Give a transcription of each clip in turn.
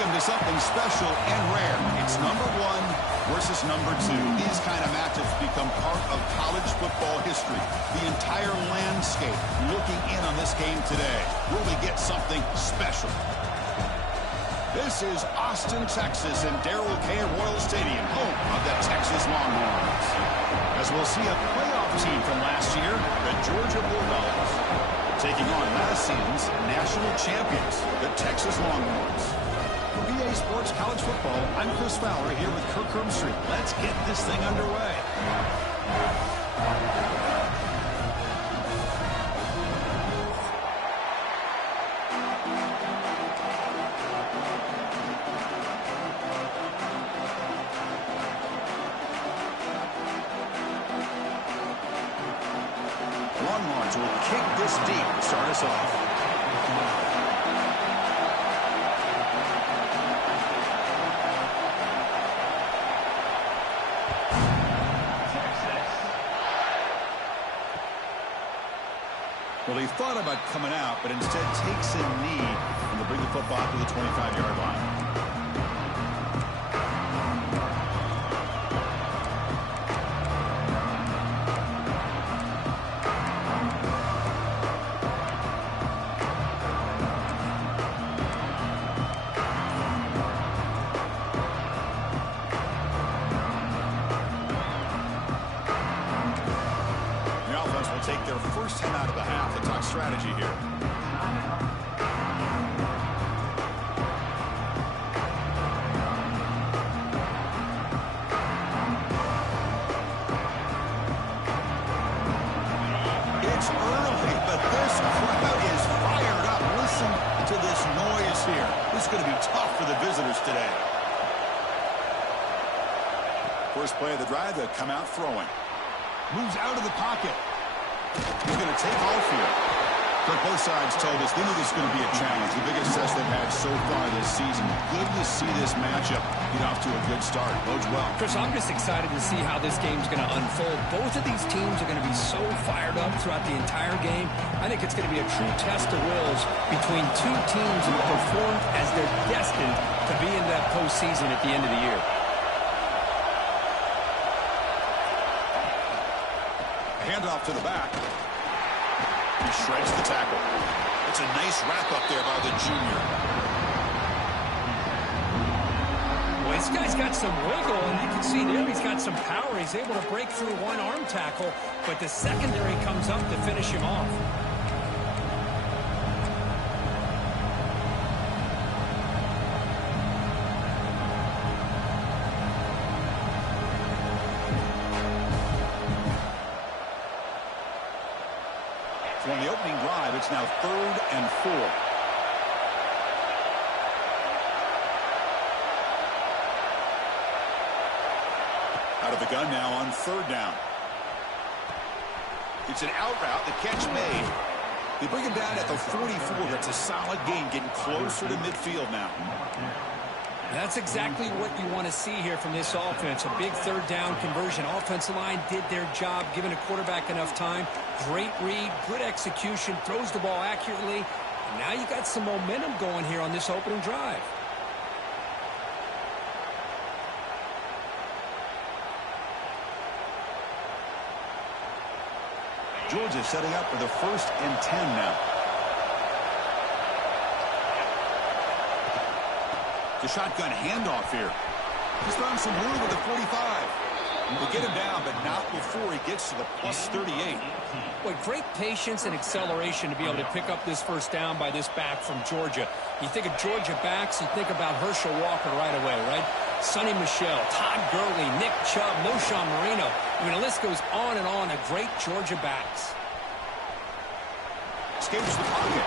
him to something special and rare. It's number 1 versus number 2. These kind of matchups become part of college football history. The entire landscape looking in on this game today. Will we get something special? This is Austin, Texas, and Darrell K. Royal Stadium, home of the Texas Longhorns. As we'll see a playoff team from last year, the Georgia Bulldogs, taking on last season's national champions, the Texas Longhorns. For VA Sports College Football, I'm Chris Fowler here with Kirk Herbstreit. Let's get this thing underway. Longhorns will kick this deep to start us off. Well, he thought about coming out, but instead takes a knee and will bring the football to the 25-yard line. Take their first 10 out of the half and talk strategy here. It's early, but this crowd is fired up. Listen to this noise here. This is going to be tough for the visitors today. First play of the drive, they'll come out throwing. Moves out of the pocket. He's going to take off here. But both sides told us they knew this was going to be a challenge. The biggest test they've had so far this season. Good to see this matchup get off to a good start. Bodes well. Chris, I'm just excited to see how this game's going to unfold. Both of these teams are going to be so fired up throughout the entire game. I think it's going to be a true test of wills between two teams who perform as they're destined to be in that postseason at the end of the year. Handoff to the back. He shreds the tackle. It's a nice wrap up there by the junior. Well, this guy's got some wiggle, and you can see there he's got some power. He's able to break through one arm tackle, but the secondary comes up to finish him off. So on the opening drive, it's now 3rd and 4. Out of the gun now on 3rd down. It's an out route, the catch made. They bring him down at the 44. That's a solid gain, getting closer to midfield now. That's exactly what you want to see here from this offense. A big 3rd down conversion. Offensive line did their job, giving a quarterback enough time. Great read, good execution, throws the ball accurately. And now you got some momentum going here on this opening drive. Georgia setting up for the 1st and 10 now. The shotgun handoff here. He's found some room with the 45. They get him down, but not before he gets to the plus 38. Boy, great patience and acceleration to be able to pick up this first down by this back from Georgia. You think of Georgia backs, you think about Herschel Walker right away, right? Sonny Michel, Todd Gurley, Nick Chubb, Noshawn Marino. I mean, the list goes on and on of great Georgia backs. Escapes the pocket.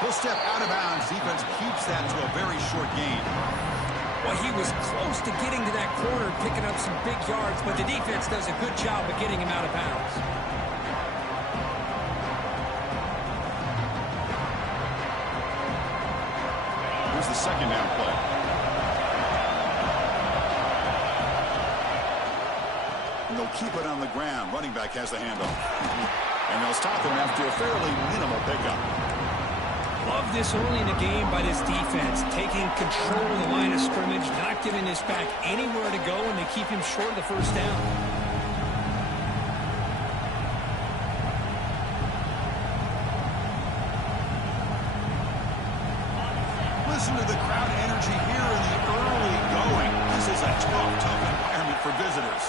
He'll step out of bounds. Defense keeps that to a very short gain. Well, he was close to getting to that corner, picking up some big yards, but the defense does a good job of getting him out of bounds. Here's the 2nd down play. And they'll keep it on the ground. Running back has the handoff. And they'll stop him after a fairly minimal pickup. love this early in the game by this defense, taking control of the line of scrimmage, not giving this back anywhere to go, and they keep him short of the first down. Listen to the crowd energy here in the early going. This is a tough environment for visitors.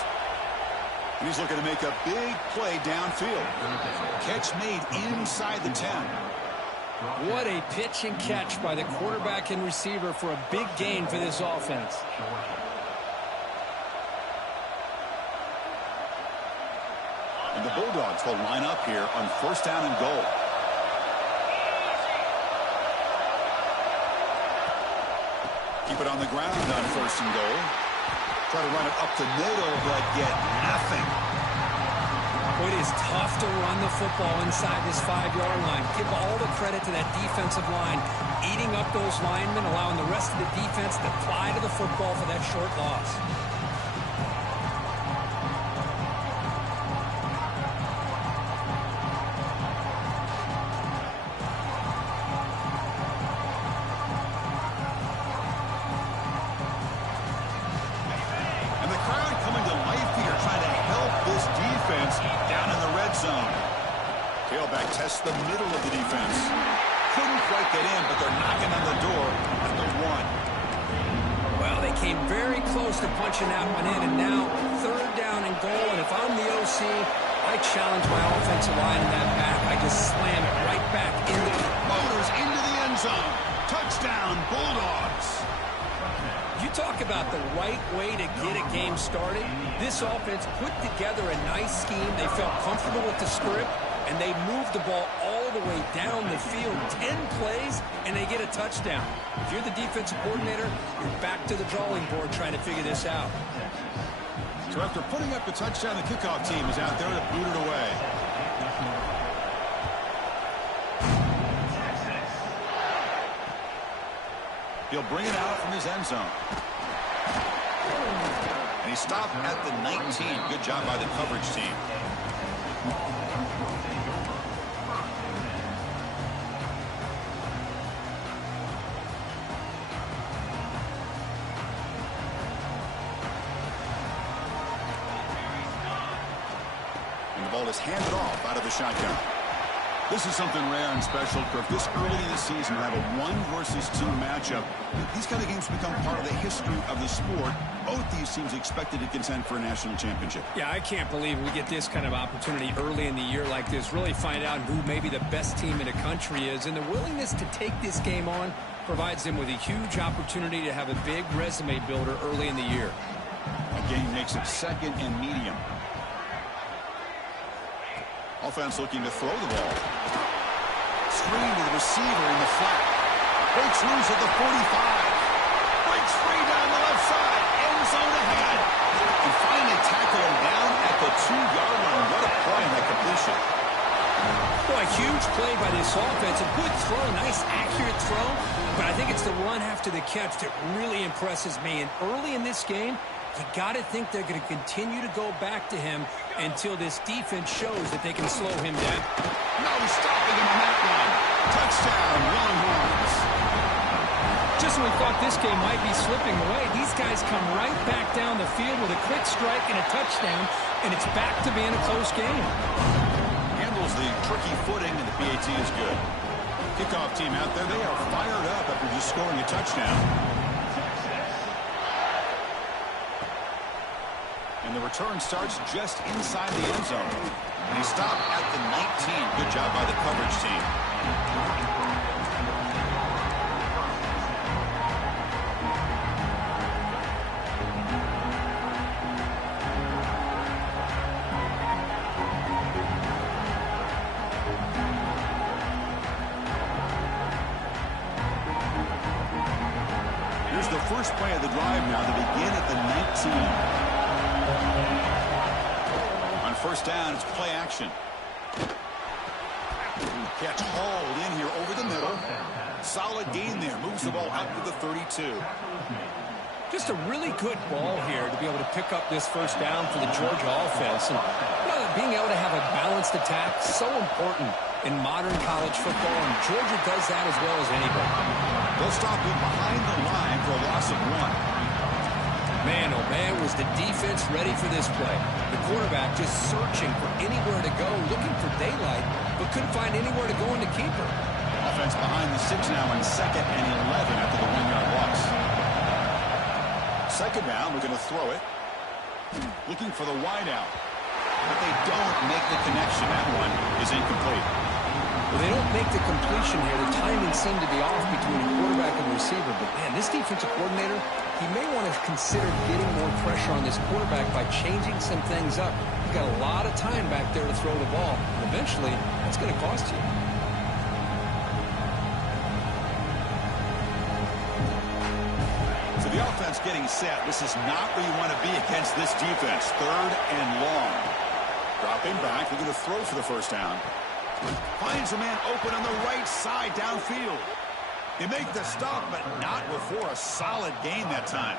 And he's looking to make a big play downfield. Catch made inside the 10. What a pitch and catch by the quarterback and receiver for a big gain for this offense. And the Bulldogs will line up here on first down and goal. Keep it on the ground on first and goal. Try to run it up the middle, but get nothing. It is tough to run the football inside this 5-yard line. Give all the credit to that defensive line, eating up those linemen, allowing the rest of the defense to fly to the football for that short loss. Test the middle of the defense. Couldn't quite get in, but they're knocking on the door at the 1. Well, they came very close to punching that one in, and now third down and goal. And if I'm the OC, I challenge my offensive line in that back. I just slam it right back into the Motors into the end zone. Touchdown, Bulldogs. You talk about the right way to get a game started. This offense put together a nice scheme. They felt comfortable with the script, and they moved the ball all the way down the field. 10 plays, and they get a touchdown. If you're the defensive coordinator, you're back to the drawing board trying to figure this out. So after putting up the touchdown, the kickoff team is out there to boot it away. He'll bring it out from his end zone. And he stopped at the 19. Good job by the coverage team. Ball is handed off out of the shotgun. This is something rare and special, Kirk. This early in the season, we have a 1 versus 2 matchup. These kind of games become part of the history of the sport. Both these teams expected to contend for a national championship. Yeah, I can't believe we get this kind of opportunity early in the year like this. Really find out who maybe the best team in the country is. And the willingness to take this game on provides them with a huge opportunity to have a big resume builder early in the year. Again, makes it second and medium. Offense looking to throw the ball. Screen to the receiver in the flat. Breaks loose at the 45. Breaks free down the left side. End zone ahead. And finally tackle him down at the 2-yard line. What a play on that completion. Boy, huge play by this offense. A good throw, nice accurate throw. But I think it's the run after the catch that really impresses me. And early in this game, you got to think they're going to continue to go back to him until this defense shows that they can slow him down. No stopping him on that run. Touchdown, Longhorns. Just when we thought this game might be slipping away, these guys come right back down the field with a quick strike and a touchdown, and it's back to being a close game. Handles the tricky footing, and the PAT is good. Kickoff team out there, they are fired up after just scoring a touchdown. And the return starts just inside the end zone. And he stopped at the 19. Good job by the coverage team. Here's the first play of the drive now to begin at the 19. On first down, it's play action. Catch hauled in here over the middle. Solid gain there. Moves the ball out to the 32. Just a really good ball here to be able to pick up this first down for the Georgia offense. And you know, being able to have a balanced attack, so important. in modern college football, and Georgia does that as well as anybody. They'll stop him behind the line for a loss of 1. Man, oh man, was the defense ready for this play. The quarterback just searching for anywhere to go, looking for daylight, but couldn't find anywhere to go in the keeper. Offense behind the 6 now in 2nd and 11 after the 1-yard loss. 2nd down, we're going to throw it. Looking for the wideout. But they don't make the connection. That one is incomplete. Well, they don't make the completion here. The timing seemed to be off between the quarterback and the receiver. But, man, this defensive coordinator, he may want to consider getting more pressure on this quarterback by changing some things up. You've got a lot of time back there to throw the ball. And eventually, that's going to cost you. So the offense getting set. This is not where you want to be against this defense. 3rd and long. Dropping back. We're going to throw for the 1st down. Finds a man open on the right side downfield. They make the stop, but not before a solid gain that time.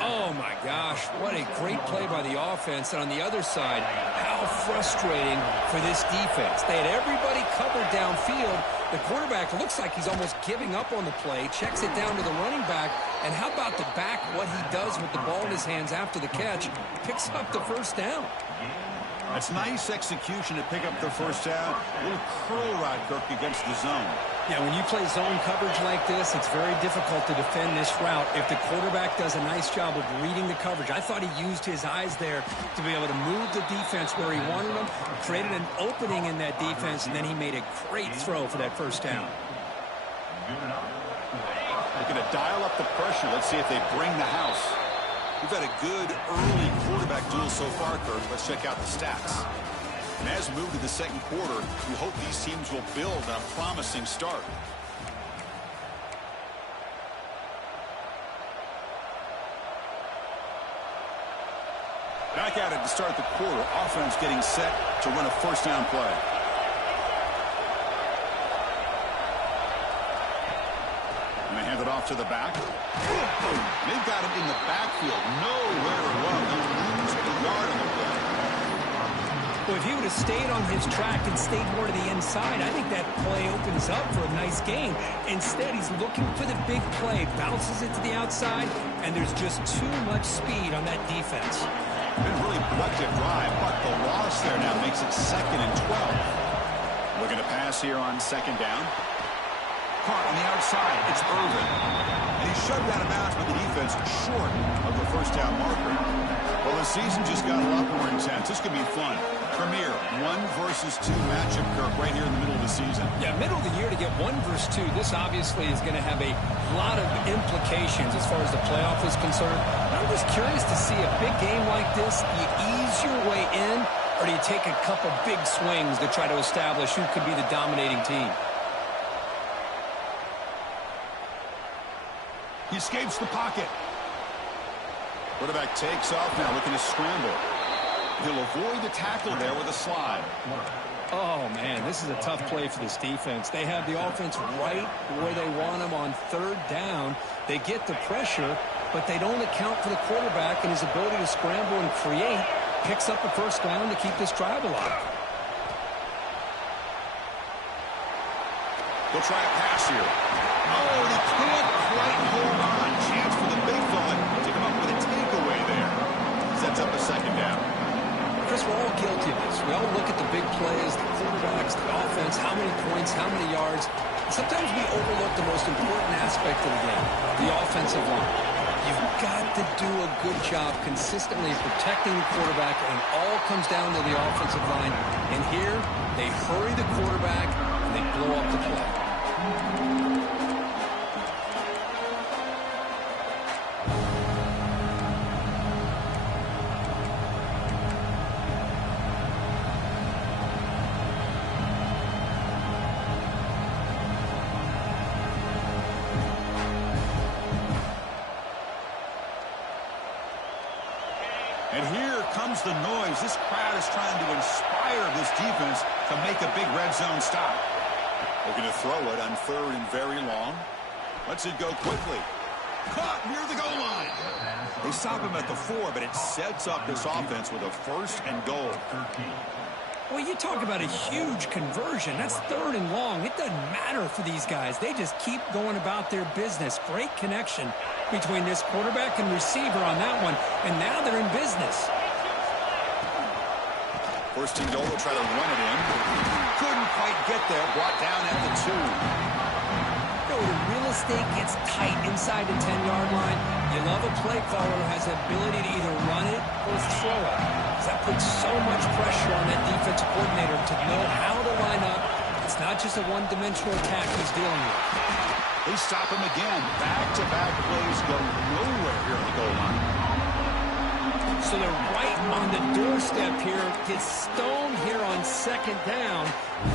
Oh, my gosh. What a great play by the offense. And on the other side, how frustrating for this defense. They had everybody covered downfield. The quarterback looks like he's almost giving up on the play, checks it down to the running back. And how about the back, what he does with the ball in his hands after the catch, picks up the 1st down. That's nice execution to pick up the 1st down. A little curl rod, Kirk, against the zone. Yeah, when you play zone coverage like this, it's very difficult to defend this route if the quarterback does a nice job of reading the coverage. I thought he used his eyes there to be able to move the defense where he wanted them, created an opening in that defense, and then he made a great throw for that 1st down. They're going to dial up the pressure. Let's see if they bring the house. We've had a good early quarterback duel so far, Kirk. Let's check out the stats. And as we move to the 2nd quarter, we hope these teams will build on a promising start. Back at it to start the quarter. Offense getting set to run a 1st down play. And they hand it off to the back. They've got him in the backfield. Nowhere to run. They'll lose a yard on the play. Well, if he would have stayed on his track and stayed more to the inside, I think that play opens up for a nice gain. Instead, he's looking for the big play, bounces it to the outside, and there's just too much speed on that defense. Been really productive drive, but the loss there now makes it 2nd and 12. Looking to pass here on 2nd down. Caught on the outside. It's Irvin. And he's shoved out of bounds by the defense short of the 1st down marker. Well, the season just got a lot more intense. This could be fun. Premier 1 versus 2 matchup, Kirk, right here in the middle of the season. Yeah, middle of the year to get 1 versus 2. This obviously is going to have a lot of implications as far as the playoff is concerned. I'm just curious to see a big game like this. Do you ease your way in, or do you take a couple big swings to try to establish who could be the dominating team? He escapes the pocket. Quarterback takes off now, looking to scramble. He'll avoid the tackle there with a slide. Oh, man, this is a tough play for this defense. They have the offense right where they want them on 3rd down. They get the pressure, but they don't account for the quarterback and his ability to scramble and create. Picks up a 1st down to keep this drive alive. They'll try a pass here. Oh, they can't quite hold on. Chance for the big fella to come up with a takeaway there. Sets up a 2nd down. Chris, we're all guilty of this. We all look at the big plays, the quarterbacks, the offense, how many points, how many yards. Sometimes we overlook the most important aspect of the game, the offensive line. You've got to do a good job consistently protecting the quarterback, and it all comes down to the offensive line. And here, they hurry the quarterback, and they blow up the play. And here comes the noise. This crowd is trying to inspire this defense to make a big red zone stop. They're going to throw it on 3rd and very long. Lets it go quickly. Caught near the goal line. They stop him at the 4, but it sets up this offense with a 1st and goal. Well, you talk about a huge conversion. That's 3rd and long. It doesn't matter for these guys. They just keep going about their business. Great connection between this quarterback and receiver on that one, and now they're in business. First and goal, will try to run it in. Couldn't quite get there. Brought down at the 2. The real estate gets tight inside the 10-yard line. You love a play caller who has the ability to either run it or throw it. That puts so much pressure on that defensive coordinator to know how to line up. It's not just a one-dimensional attack he's dealing with. They stop him again. Back-to-back plays go nowhere here on the goal line. So they're right on the doorstep here. Get stoned here on 2nd down.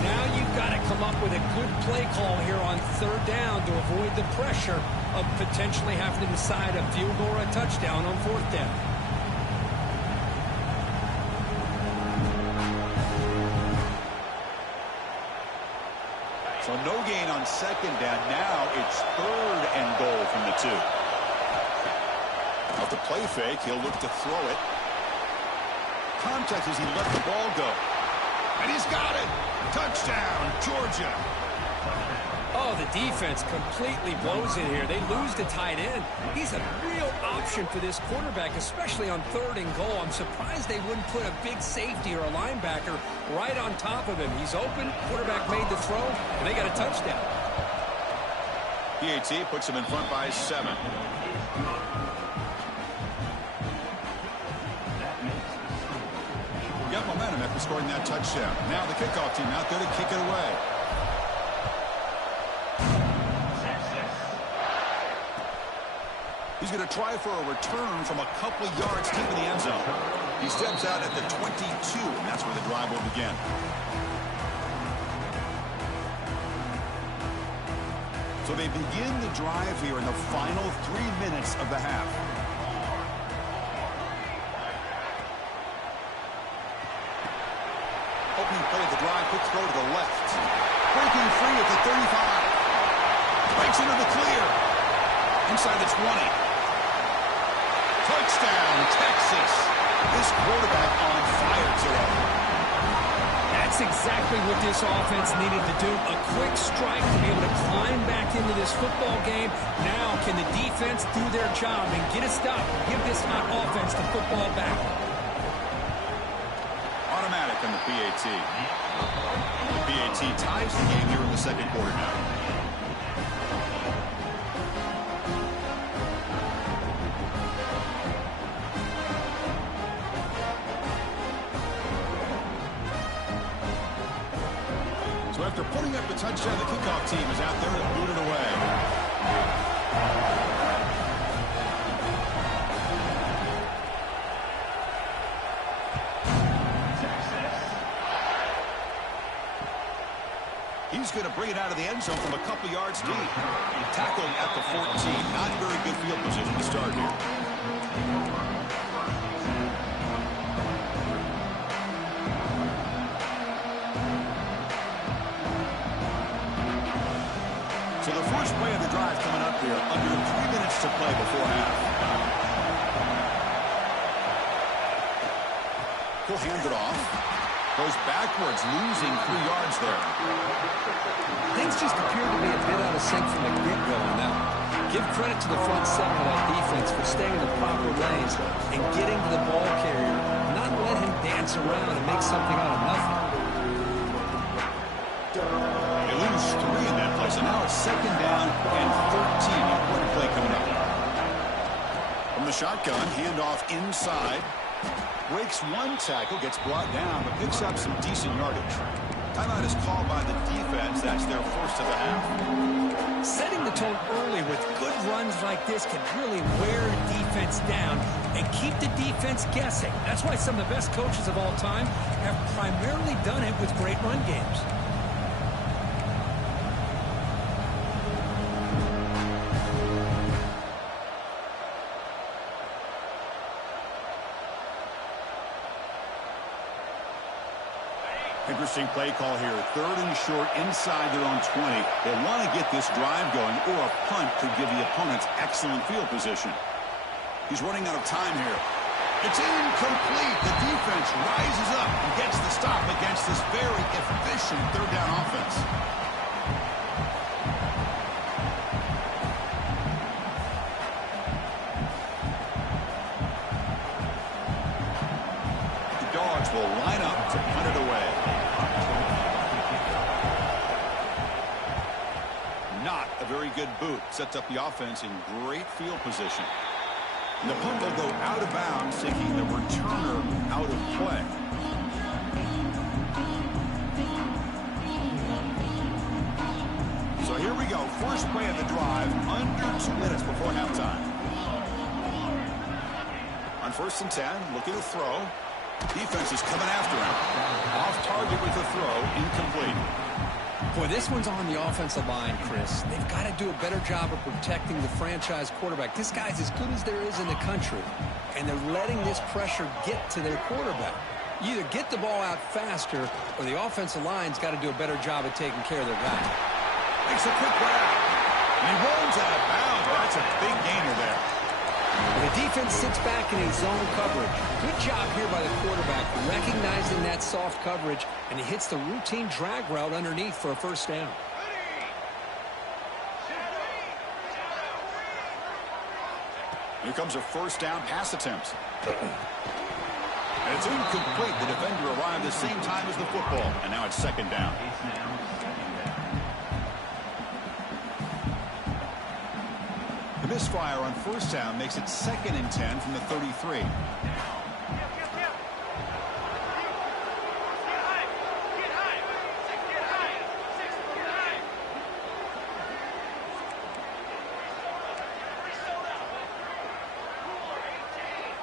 Now you've got to come up with a good play call here on 3rd down to avoid the pressure of potentially having to decide a field goal or a touchdown on 4th down. So no gain on 2nd down. Now it's 3rd and goal from the 2. Off the play fake, he'll look to throw it. Contact as he let the ball go. And he's got it. Touchdown, Georgia. Oh, the defense completely blows it here. They lose the tight end. He's a real option for this quarterback, especially on 3rd and goal. I'm surprised they wouldn't put a big safety or a linebacker right on top of him. He's open. Quarterback made the throw, and they got a touchdown. PAT puts him in front by 7. Got momentum after scoring that touchdown. Now the kickoff team out there to kick it away. He's going to try for a return from a couple of yards deep in the end zone. He steps out at the 22, and that's where the drive will begin. So they begin the drive here in the final 3 minutes of the half. Opening play of the drive, quick throw to the left. Breaking free at the 35. Breaks into the clear. Inside the 20. Touchdown, Texas. This quarterback on fire today. That's exactly what this offense needed to do. A quick strike to be able to climb back into this football game. Now can the defense do their job and get a stop? Give this hot offense the football back. Automatic on the PAT. The PAT ties the game here in the 2nd quarter now. So after putting up the touchdown, the kickoff team is out there to boot it away. He's going to bring it out of the end zone from a couple yards deep. Tackled at the 14. Not very good field position to start here. So the first play of the drive coming up here. Under 3 minutes to play before half. He'll hand it off. Goes backwards, losing 3 yards there. Things just appear to be a bit out of sync from the get-go on that one. Give credit to the front seven of that defense for staying in the proper lanes and getting to the ball carrier, not let him dance around and make something out of nothing. They lose 3 in that play, so now it's 2nd down and 13. Important play coming up. From the shotgun, handoff inside. Breaks one tackle, gets brought down, but picks up some decent yardage. Timeout is called by the defense. That's their first of the half. Setting the tone early with good runs like this can really wear defense down and keep the defense guessing. That's why some of the best coaches of all time have primarily done it with great run games. Interesting play call here. 3rd and short inside their own 20. They want to get this drive going, or a punt could give the opponents excellent field position. He's running out of time here. It's incomplete. The defense rises up and gets the stop against this very efficient third down offense. The Dawgs will line up to punt it away. Not a very good boot. Sets up the offense in great field position. And the punt will go out of bounds, taking the returner out of play. So here we go. First play of the drive, under 2 minutes before halftime. On 1st and 10, looking to throw. Defense is coming after him. Off target with the throw, incomplete. Boy, this one's on the offensive line, Chris. They've got to do a better job of protecting the franchise quarterback. This guy's as good as there is in the country, and they're letting this pressure get to their quarterback. You either get the ball out faster, or the offensive line's got to do a better job of taking care of their guy. Makes a quick grab. And he rolls out of bounds. That's a big gainer there. The defense sits back in his zone coverage. Good job here by the quarterback, recognizing that soft coverage, and he hits the routine drag route underneath for a first down. Here comes a first down pass attempt. And it's incomplete. The defender arrived the same time as the football, and now it's 2nd down. The misfire on 1st down makes it 2nd and 10 from the 33.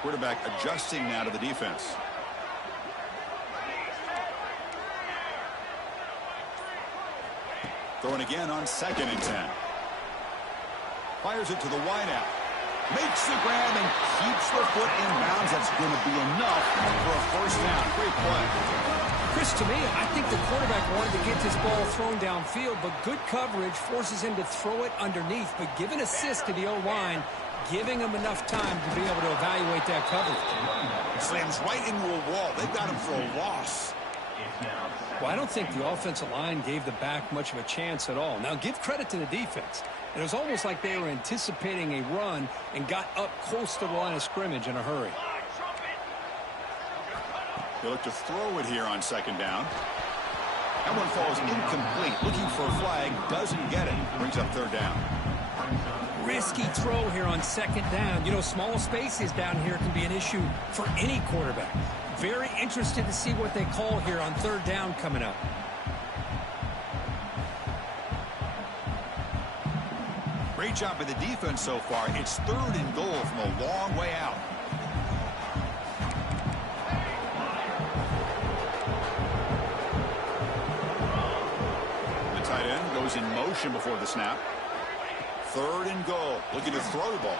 Quarterback adjusting now to the defense. Throwing again on 2nd and 10. Fires it to the wideout. Makes the grab and keeps the foot in bounds. That's going to be enough for a first down. Great play. Chris, to me, I think the quarterback wanted to get this ball thrown downfield, but good coverage forces him to throw it underneath. But give an assist to the O-line, giving him enough time to be able to evaluate that coverage. Slams right into a wall. They've got him for a loss. Well, I don't think the offensive line gave the back much of a chance at all. Now, give credit to the defense. It was almost like they were anticipating a run and got up close to the line of scrimmage in a hurry. They look to throw it here on 2nd down. That one falls incomplete. Looking for a flag. Doesn't get it. Brings up 3rd down. Risky throw here on 2nd down. You know, small spaces down here can be an issue for any quarterback. Very interested to see what they call here on 3rd down coming up. Great job by the defense so far. It's 3rd and goal from a long way out. The tight end goes in motion before the snap. 3rd and goal. Looking to throw the ball.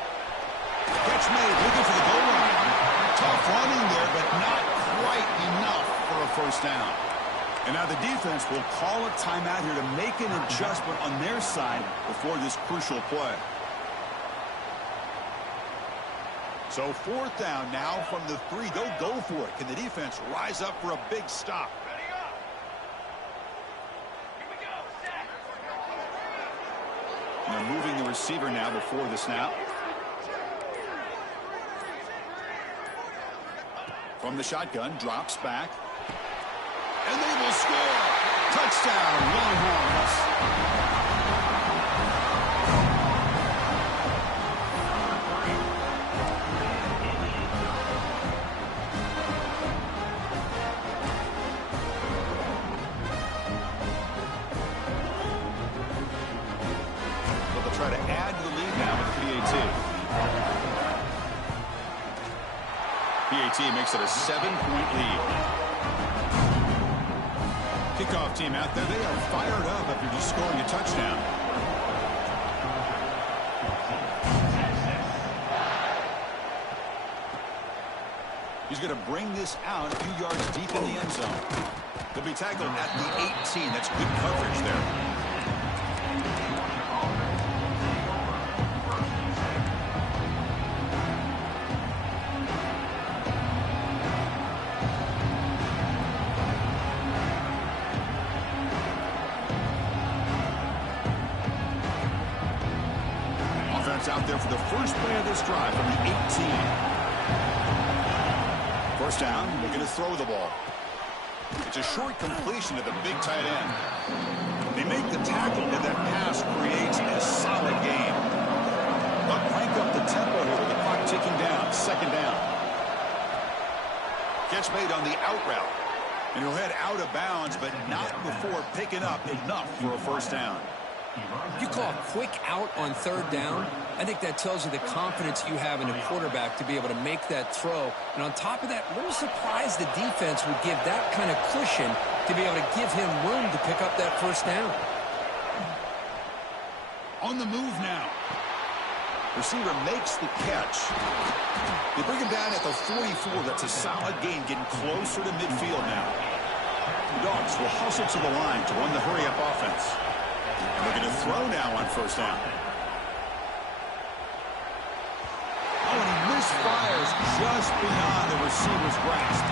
Catch made. Looking for the goal line. Tough running there, but not quite enough for a first down. And now the defense will call a timeout here to make an adjustment on their side before this crucial play. So 4th down now from the 3. They'll go for it. Can the defense rise up for a big stop? And they're moving the receiver now before the snap. From the shotgun, drops back. And they will score. Touchdown, Longhorns. So they'll try to add to the lead now with PAT. PAT makes it a 7-point lead. Kickoff team out there. They are fired up after just scoring a touchdown. He's going to bring this out a few yards deep in the end zone. They'll be tackled at the 18. That's good coverage there. offense out there for the first play of this drive from the 18. First down, looking to throw the ball. It's a short completion to the big tight end. They make the tackle, and that pass creates a solid gain. They'll crank up the tempo here with the clock ticking down. Second down. Catch made on the out route. And he'll head out of bounds, but not before picking up enough for a first down. You call a quick out on third down, I think that tells you the confidence you have in a quarterback to be able to make that throw. And on top of that, a little surprised the defense would give that kind of cushion to be able to give him room to pick up that first down. On the move now. Receiver makes the catch. They bring him down at the 44. That's a solid gain, getting closer to midfield now. The Dawgs will hustle to the line to run the hurry-up offense. Looking to throw now on first down. Oh, and he misfires just beyond the receiver's grasp.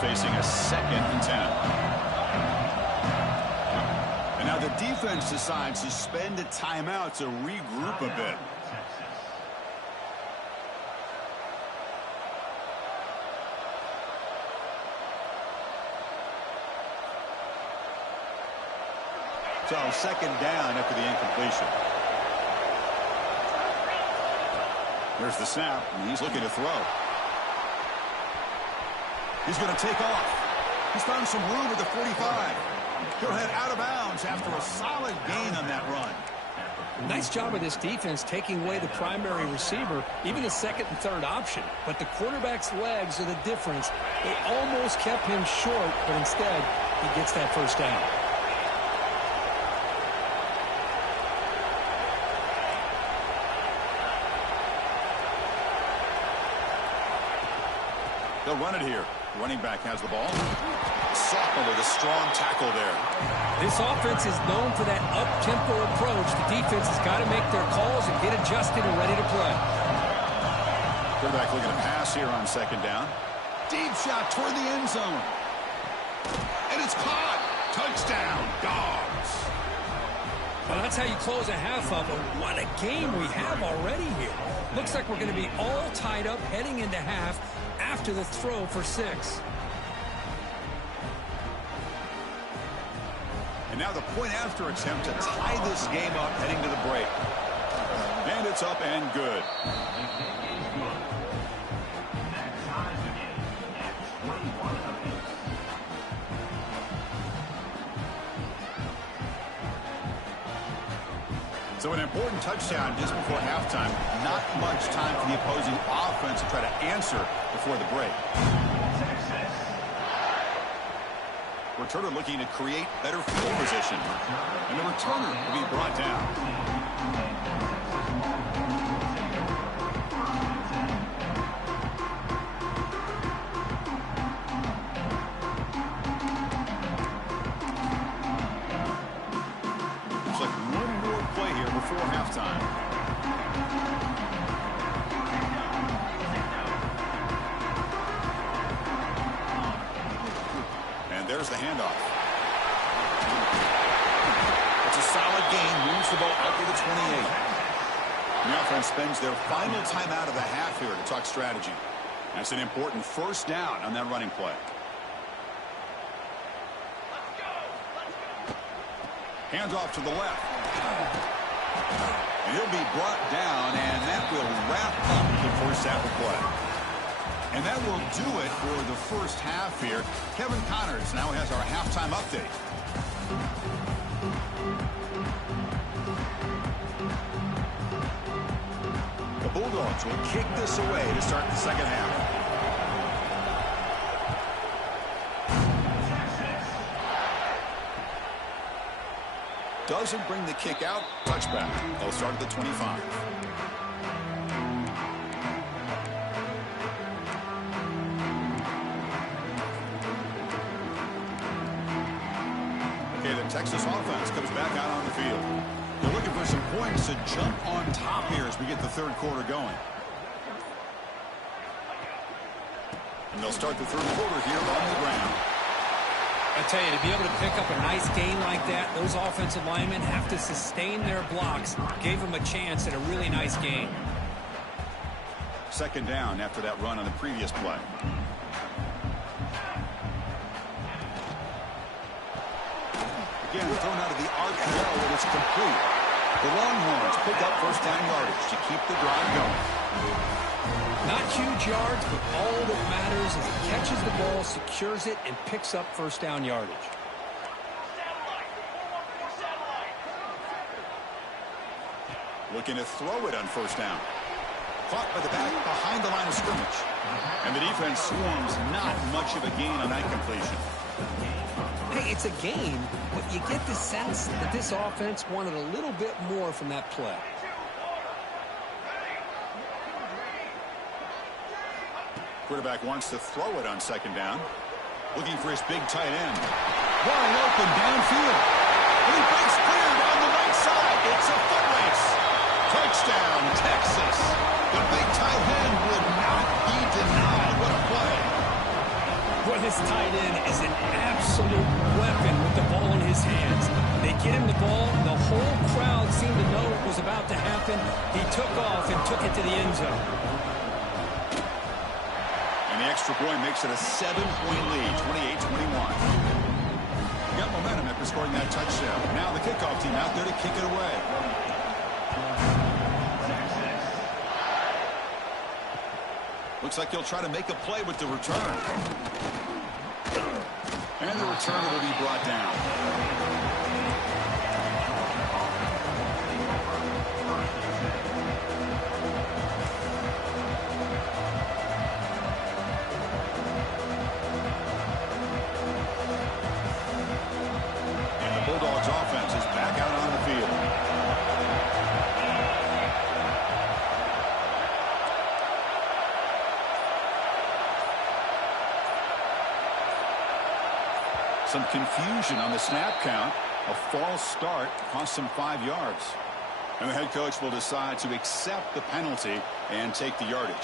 Facing a 2nd and 10. And now the defense decides to spend a timeout to regroup a bit. So 2nd down after the incompletion. There's the snap, and he's looking to throw. He's going to take off. He's found some room at the 45. He'll head out of bounds after a solid gain on that run. Nice job of this defense taking away the primary receiver, even the 2nd and 3rd option. But the quarterback's legs are the difference. They almost kept him short, but instead, he gets that first down. They'll run it here. Running back has the ball. Sophomore with a strong tackle there. This offense is known for that up-tempo approach. The defense has got to make their calls and get adjusted and ready to play. Quarterback looking to pass here on 2nd down. Deep shot toward the end zone. And it's caught. Touchdown, Dawgs. Well, that's how you close a half up. But what a game we have already here. Looks like we're going to be all tied up heading into half after the throw for 6. And now the point-after attempt to tie this game up heading to the break. And it's up and good. So an important touchdown just before halftime. Not much time for the opposing offense to try to answer before the break. Returner looking to create better field position. And the returner will be brought down. Before halftime. And there's the handoff. It's a solid gain. Moves the ball out to the 28. The offense spends their final timeout of the half here to talk strategy. That's an important first down on that running play. Hands off to the left. And he'll be brought down, and that will wrap up the first half of play. And that will do it for the first half here. Kevin Connors now has our halftime update. The Bulldogs will kick this away to start the second half. Doesn't bring the kick out. Touchback. They'll start at the 25. Texas offense comes back out on the field. They're looking for some points to jump on top here as we get the third quarter going. And they'll start the third quarter here on the ground. I tell you, to be able to pick up a nice gain like that, those offensive linemen have to sustain their blocks. Gave them a chance at a really nice game. Second down after that run on the previous play. Again, thrown out of the RPO, and it's complete. The Longhorns pick up first down yardage to keep the drive going. Not huge yards, but all that matters is he catches the ball, secures it, and picks up first down yardage. Looking to throw it on first down. Caught by the back behind the line of scrimmage. And the defense swarms not much of a gain on that completion. Hey, it's a gain, but you get the sense that this offense wanted a little bit more from that play. Quarterback wants to throw it on second down. Looking for his big tight end. Wide open downfield. And he breaks clear down the right side. It's a foot race. Touchdown, Texas. The big tight end would not be denied. What a play. Boy, this tight end is an absolute weapon with the ball in his hands. They get him the ball. The whole crowd seemed to know what was about to happen. He took off and took it to the end zone. And the extra point makes it a 7-point lead, 28-21. Got momentum after scoring that touchdown. Now the kickoff team out there to kick it away. Looks like he'll try to make a play with the return. And the return will be brought down. Bulldogs offense is back out on the field. Some confusion on the snap count. A false start cost him 5 yards. And the head coach will decide to accept the penalty and take the yardage.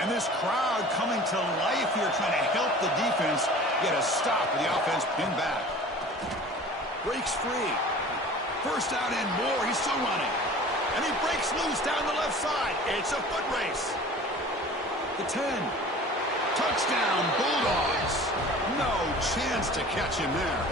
And this crowd coming to life here, trying to help the defense get a stop with the offense pinned back. Breaks free. First down and more. He's still running. And he breaks loose down the left side. It's a foot race. The 10. Touchdown, Bulldogs. No chance to catch him there.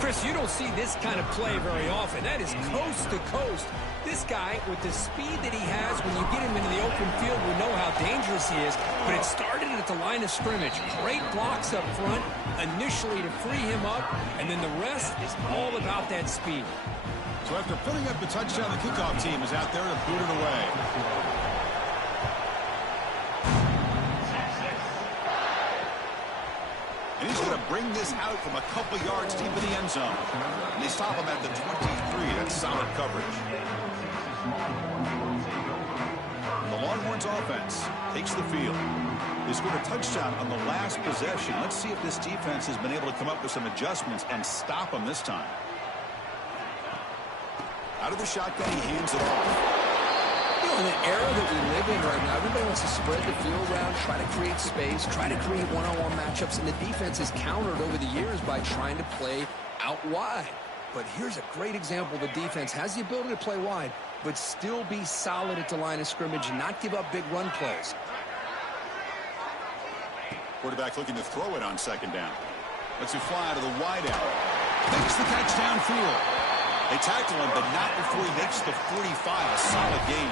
Chris, you don't see this kind of play very often. That is coast to coast. This guy, with the speed that he has, when you get him into the open field, we know how dangerous he is. But it started at the line of scrimmage. Great blocks up front, initially to free him up, and then the rest is all about that speed. So after putting up the touchdown, the kickoff team is out there to boot it away. And he's going to bring this out from a couple yards deep in the end zone. And they stop him at the 23. That's solid coverage. The Longhorns offense takes the field. They scored a touchdown on the last possession. Let's see if this defense has been able to come up with some adjustments and stop them this time. Out of the shotgun, he hands it off. You know, in the era that we live in right now, everybody wants to spread the field around, try to create space, try to create one-on-one matchups, and the defense is countered over the years by trying to play out wide. But here's a great example. The defense has the ability to play wide, but still be solid at the line of scrimmage and not give up big run plays. Quarterback looking to throw it on second down. Lets it fly to the wide out. Makes the catch downfield. They tackle him, but not before he makes the 45. A solid gain.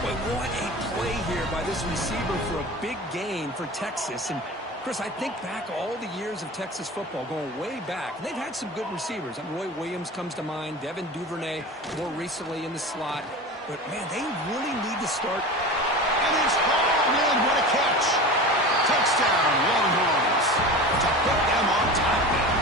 Boy, what a play here by this receiver for a big gain for Texas. And Chris, I think back all the years of Texas football, going way back. They've had some good receivers. Roy Williams comes to mind, Devin Duvernay more recently in the slot. But, man, they really need to start. And it's hauled in. What a catch. Touchdown, Longhorns. To put them on top now.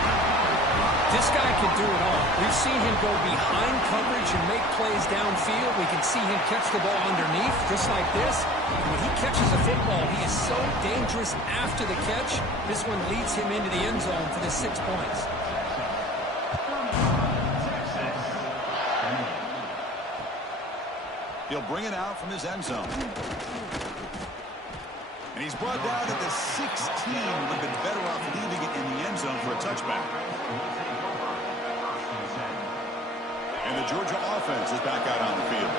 This guy can do it all. We've seen him go behind coverage and make plays downfield. We can see him catch the ball underneath, just like this. When he catches a football, he is so dangerous after the catch. This one leads him into the end zone for the 6 points. He'll bring it out from his end zone. And he's brought down at the 16. Would have been better off leaving it in the end zone for a touchback. And the Georgia offense is back out on the field.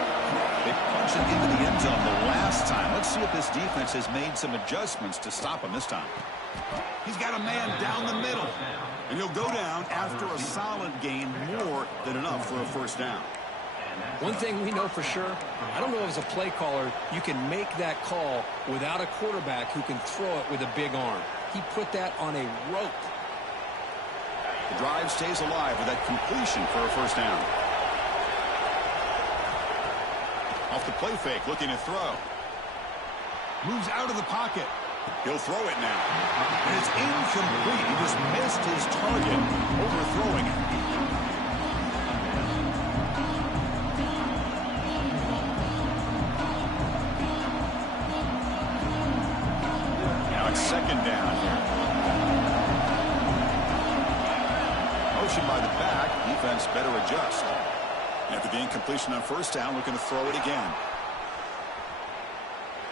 They punched it into the end zone the last time. Let's see if this defense has made some adjustments to stop him this time. He's got a man down the middle. And he'll go down after a solid gain, more than enough for a first down. One thing we know for sure, I don't know as a play caller, you can make that call without a quarterback who can throw it with a big arm. He put that on a rope. The drive stays alive with that completion for a first down. Off the play fake, looking to throw. Moves out of the pocket. He'll throw it now. And it's incomplete. He just missed his target, overthrowing it. Now it's second down here. Motion by the back. Defense better adjust. After the incompletion on first down, looking to throw it again.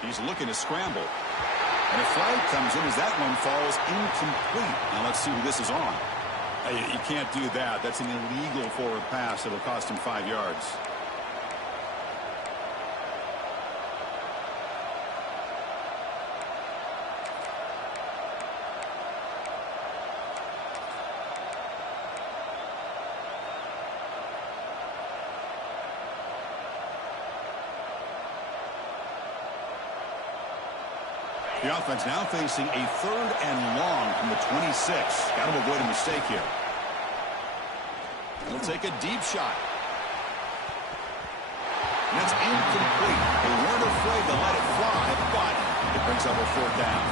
He's looking to scramble. And a flag comes in as that one falls incomplete. Now let's see who this is on. You can't do that. That's an illegal forward pass. It'll cost him 5 yards. The offense now facing a 3rd and long from the 26. Got to avoid a mistake here. He'll take a deep shot. And it's incomplete. They weren't afraid to let it fly, but it brings up a 4th down.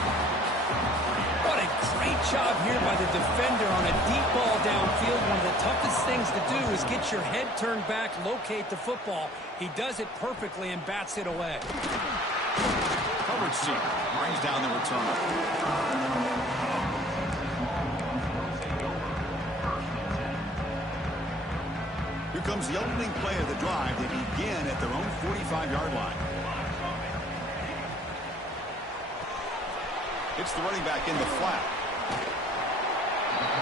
What a great job here by the defender on a deep ball downfield. One of the toughest things to do is get your head turned back, locate the football. He does it perfectly and bats it away. Coverage team brings down the return. Here comes the opening play of the drive. They begin at their own 45-yard line. It's the running back in the flat.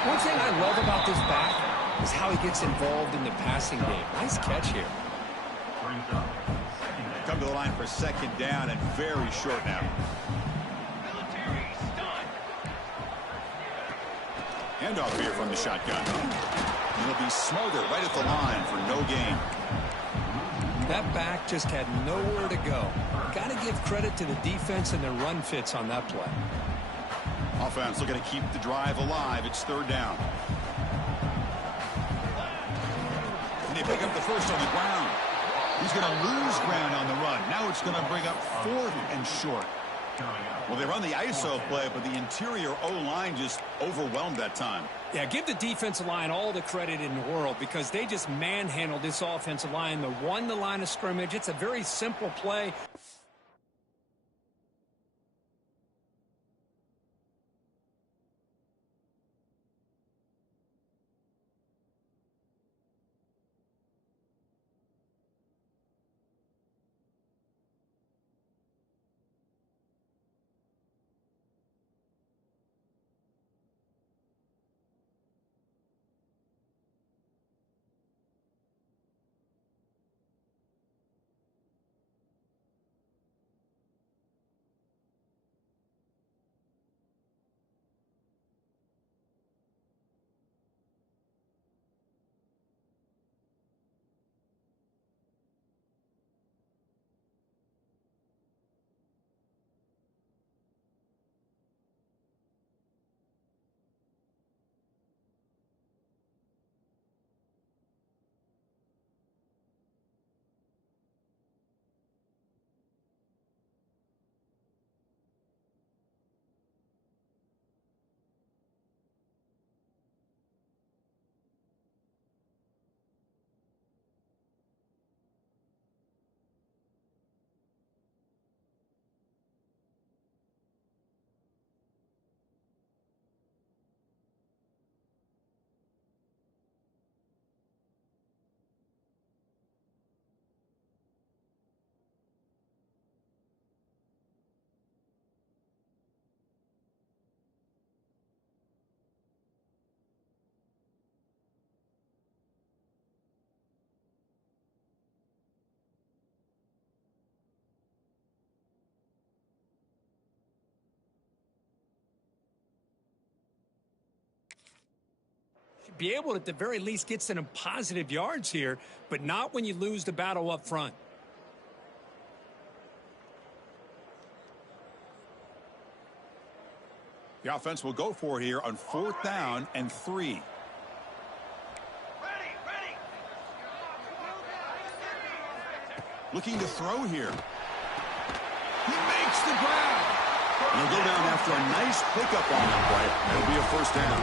One thing I love about this back is how he gets involved in the passing game. Nice catch here. Come to the line for second down and very short now. Handoff here from the shotgun. He'll be smothered right at the line for no gain. That back just had nowhere to go. Got to give credit to the defense and their run fits on that play. Offense looking to keep the drive alive. It's 3rd down. And they pick up the first on the ground. He's going to lose ground on the run. Now it's going to bring up 4th and short. Well, they run the ISO play, but the interior O-line just overwhelmed that time. Yeah, give the defensive line all the credit in the world because they just manhandled this offensive line. They won the line of scrimmage. It's a very simple play. be able to, at the very least, get some positive yards here, but not when you lose the battle up front. The offense will go for it here on 4th down and 3. Looking to throw here. He makes the grab. And he'll go down after a nice pickup on that play. It'll be a 1st down.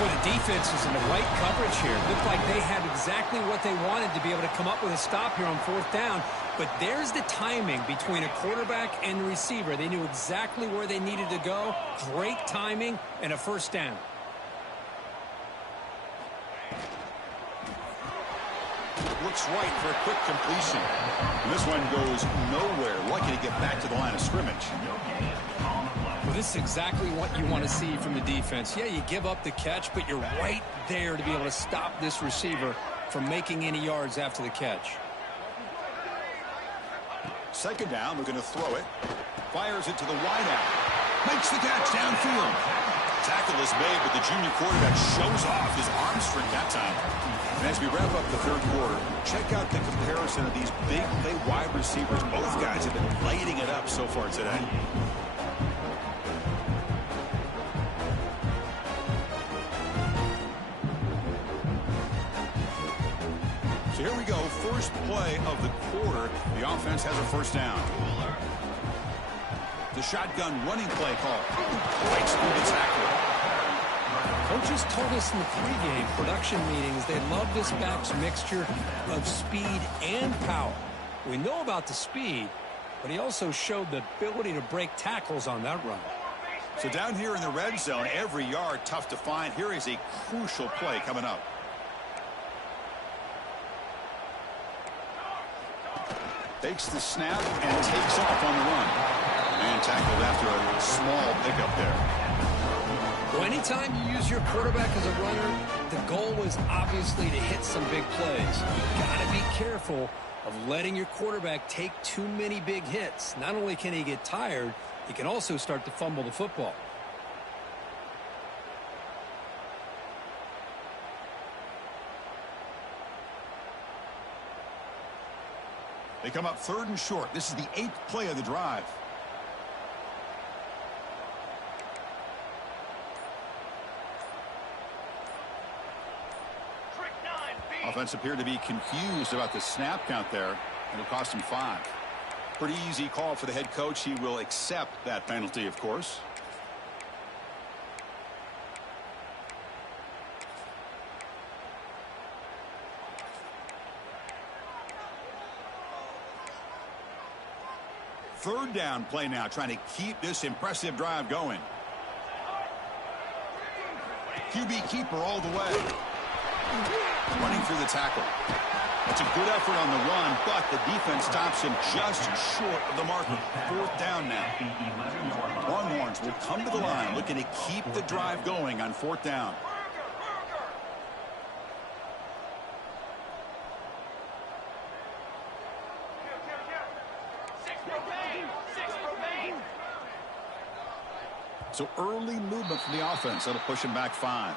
Well, the defense is in the right coverage here. Looked like they had exactly what they wanted to be able to come up with a stop here on 4th down. But there's the timing between a quarterback and the receiver. They knew exactly where they needed to go. Great timing and a 1st down. Looks right for a quick completion. And this one goes nowhere. Lucky to get back to the line of scrimmage. Well, this is exactly what you want to see from the defense. Yeah, you give up the catch, but you're right there to be able to stop this receiver from making any yards after the catch. 2nd down, looking to throw it. Fires it to the wideout. Makes the catch downfield. Tackle is made, but the junior quarterback shows off his arm strength that time. And as we wrap up the 3rd quarter, check out the comparison of these big play wide receivers. Both guys have been lighting it up so far today. So here we go, first play of the quarter. The offense has a 1st down. The shotgun running play call. Breaks through the tackle. Coaches told us in the pregame production meetings they love this back's mixture of speed and power. We know about the speed, but he also showed the ability to break tackles on that run. So down here in the red zone, every yard tough to find. Here is a crucial play coming up. Takes the snap and takes off on the run. And tackled after a small pickup there. Well, anytime you use your quarterback as a runner, the goal is obviously to hit some big plays. You got to be careful of letting your quarterback take too many big hits. Not only can he get tired, he can also start to fumble the football. They come up 3rd and short. This is the 8th play of the drive. Offense appeared to be confused about the snap count there, and it cost him 5. Pretty easy call for the head coach. He will accept that penalty, of course. Third down play now, trying to keep this impressive drive going. QB keeper all the way. Running through the tackle. That's a good effort on the run, but the defense stops him just short of the marker. 4th down now. Longhorns will come to the line, looking to keep the drive going on 4th down. So early movement from the offense. That'll push him back 5.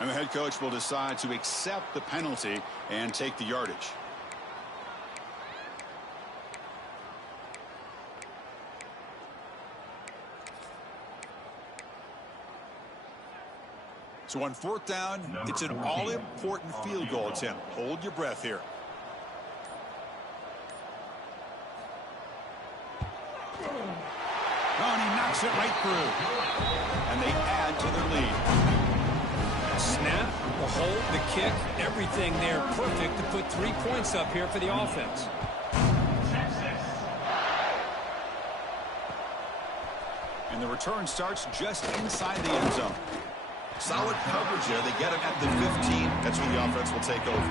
And the head coach will decide to accept the penalty and take the yardage. So on 4th down, it's an all-important field goal attempt. Hold your breath here. Oh, and he knocks it right through. And they add to their lead. Snap, the hold, the kick, everything there perfect to put 3 points up here for the offense. And the return starts just inside the end zone. Solid coverage there. They get him at the 15. That's where the offense will take over.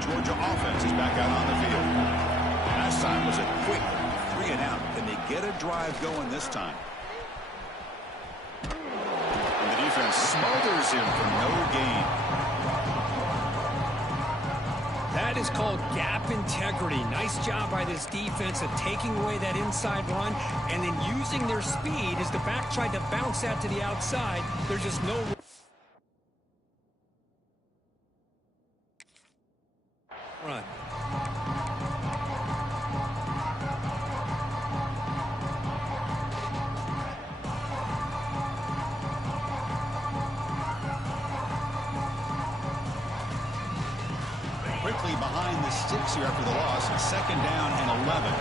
Georgia offense is back out on the field. Last time was a quick 3-and-out. Can they get a drive going this time? defense smothers him for no gain. That is called gap integrity. Nice job by this defense of taking away that inside run and then using their speed as the back tried to bounce that to the outside. There's just no run. Quickly behind the sticks here after the loss. Second down and 11.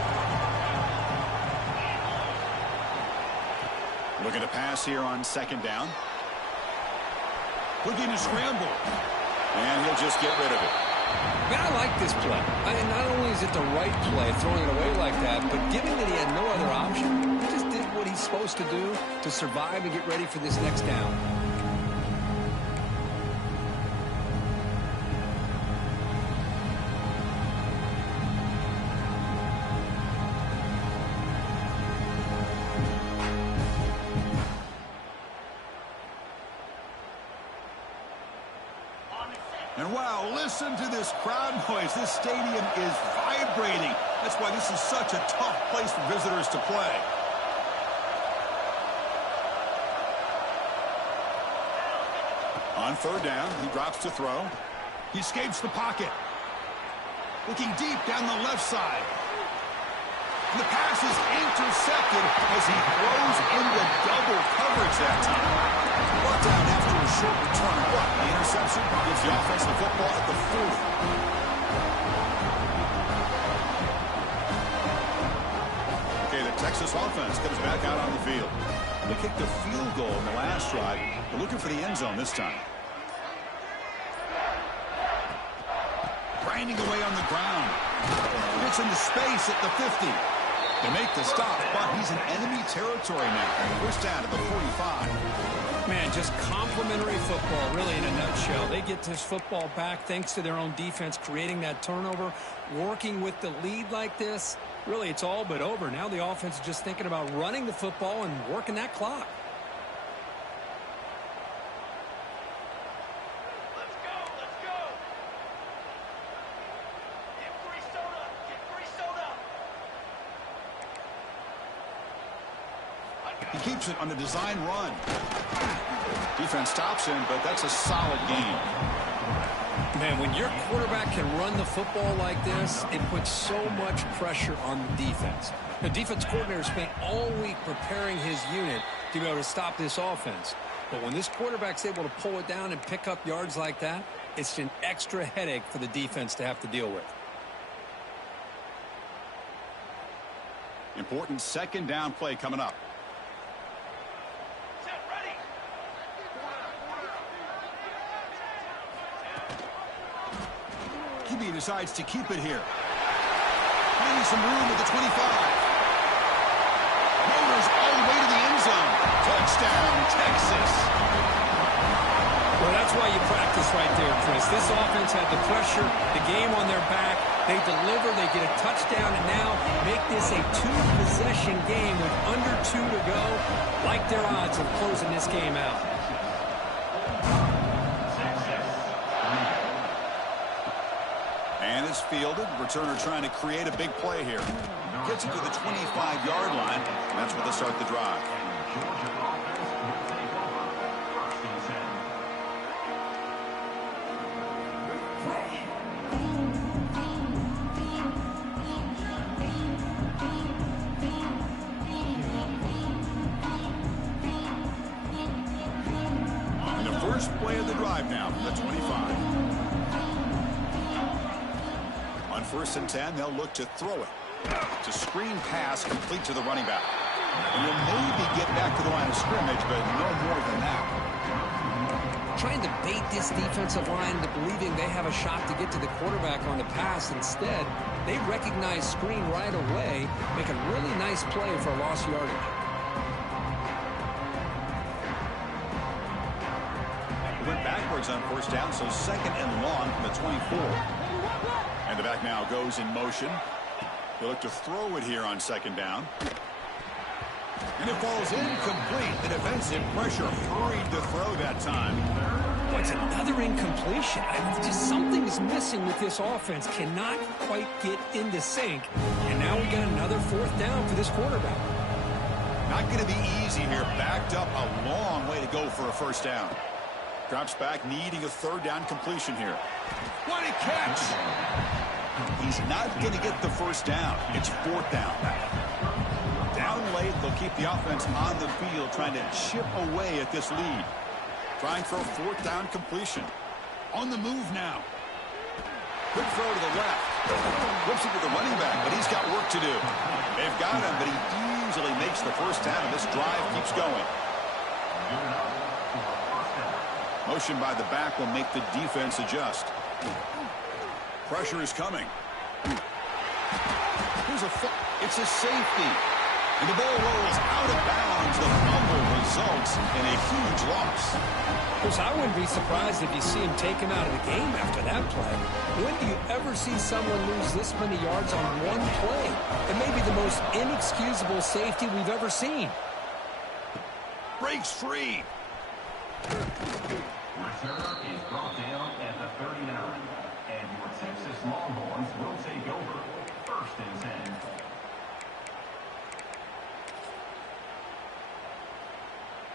Looking to pass here on second down. Looking to scramble. And he'll just get rid of it. Man, I like this play. Not only is it the right play, throwing it away like that, but given that he had no other option, he just did what he's supposed to do to survive and get ready for this next down. And wow, listen to this crowd noise. This stadium is vibrating. That's why this is such a tough place for visitors to play. On third down, he drops to throw. He escapes the pocket. Looking deep down the left side. And the pass is intercepted as he throws into double coverage that time. Brought down after a short return. What? The interception gives the offense the football at the 40. Okay, the Texas offense comes back out on the field. They kicked a field goal in the last drive. They're looking for the end zone this time. Grinding away on the ground. Gets into space at the 50. They make the stop, but he's in enemy territory now. First down to the 45. Man, just complimentary football, really, in a nutshell. They get this football back thanks to their own defense, creating that turnover, working with the lead like this. Really, it's all but over. Now the offense is just thinking about running the football and working that clock. He keeps it on a design run. Defense stops him, but that's a solid game. Man, when your quarterback can run the football like this, it puts so much pressure on the defense. The defense coordinator spent all week preparing his unit to be able to stop this offense. But when this quarterback's able to pull it down and pick up yards like that, it's an extra headache for the defense to have to deal with. Important second down play coming up. QB decides to keep it here. Finding some room at the 25. Motors all the way to the end zone. Touchdown, Texas. Well, that's why you practice right there, Chris. This offense had the pressure, the game on their back. They deliver, they get a touchdown, and now make this a two-possession game with under 2 to go. Like their odds of closing this game out. And it's fielded. Returner trying to create a big play here. Gets it to the 25-yard line, and that's where they start the drive. And the first play of the drive now from the 25. On 1st and 10, they'll look to throw it. To screen pass complete to the running back. And you'll maybe get back to the line of scrimmage, but no more than that. Trying to bait this defensive line into believing they have a shot to get to the quarterback on the pass. Instead, they recognize screen right away, make a really nice play for lost yardage. It went backwards on 1st down, so 2nd and long from the 24. And the back now goes in motion. They look to throw it here on 2nd down. And it falls incomplete. The defensive pressure hurried to throw that time. Oh, it's another incompletion. Just something is missing with this offense. Cannot quite get into sync. And now we got another fourth down for this quarterback. Not going to be easy here. Backed up a long way to go for a first down. Drops back, needing a third down completion here. What a catch! He's not going to get the first down. It's fourth down. Down late, they'll keep the offense on the field, trying to chip away at this lead. Trying for a fourth down completion. On the move now. Good throw to the left. Flips it to the running back, but he's got work to do. They've got him, but he easily makes the first down, and this drive keeps going. Motion by the back will make the defense adjust. Pressure is coming. It's a safety. And the ball rolls out of bounds. The fumble results in a huge loss. Of course, I wouldn't be surprised if you see him take him out of the game after that play. When do you ever see someone lose this many yards on one play? It may be the most inexcusable safety we've ever seen. Breaks free. Return is brought down at the 39. And your Texas Longhorns will take over. First and 10.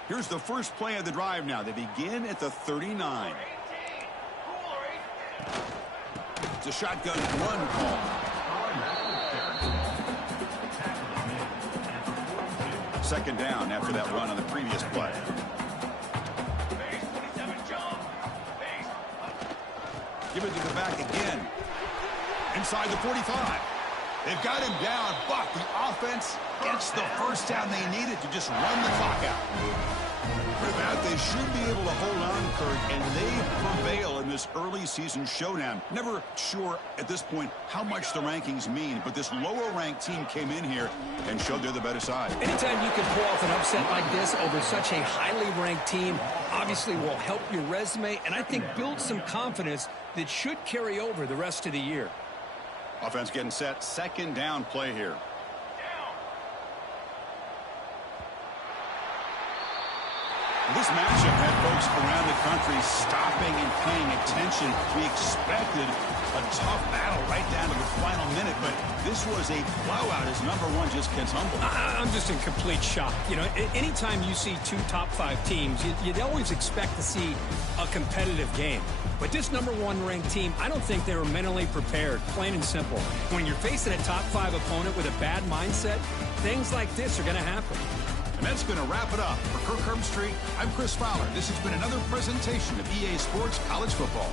Here's the first play of the drive now. They begin at the 39. It's a shotgun run call. Second down after that run on the previous play. Give it to the back again. Inside the 45. They've got him down, but the offense gets the first down they needed to just run the clock out. For that, they should be able to hold on, Kurt, and they prevail in this early season showdown. Never sure at this point how much the rankings mean, but this lower-ranked team came in here and showed they're the better side. Anytime you can pull off an upset like this over such a highly ranked team, obviously will help your resume, and I think build some confidence that should carry over the rest of the year. Offense getting set. Second down play here. This matchup had folks around the country stopping and paying attention. We expected a tough battle right down to the final minute, but this was a blowout as number one just gets humbled. I'm just in complete shock. You know, anytime you see two top five teams, you'd always expect to see a competitive game. But this number one ranked team, I don't think they were mentally prepared, plain and simple. When you're facing a top five opponent with a bad mindset, things like this are going to happen. And that's going to wrap it up. For Kirk Herbstreit, I'm Chris Fowler. This has been another presentation of EA Sports College Football.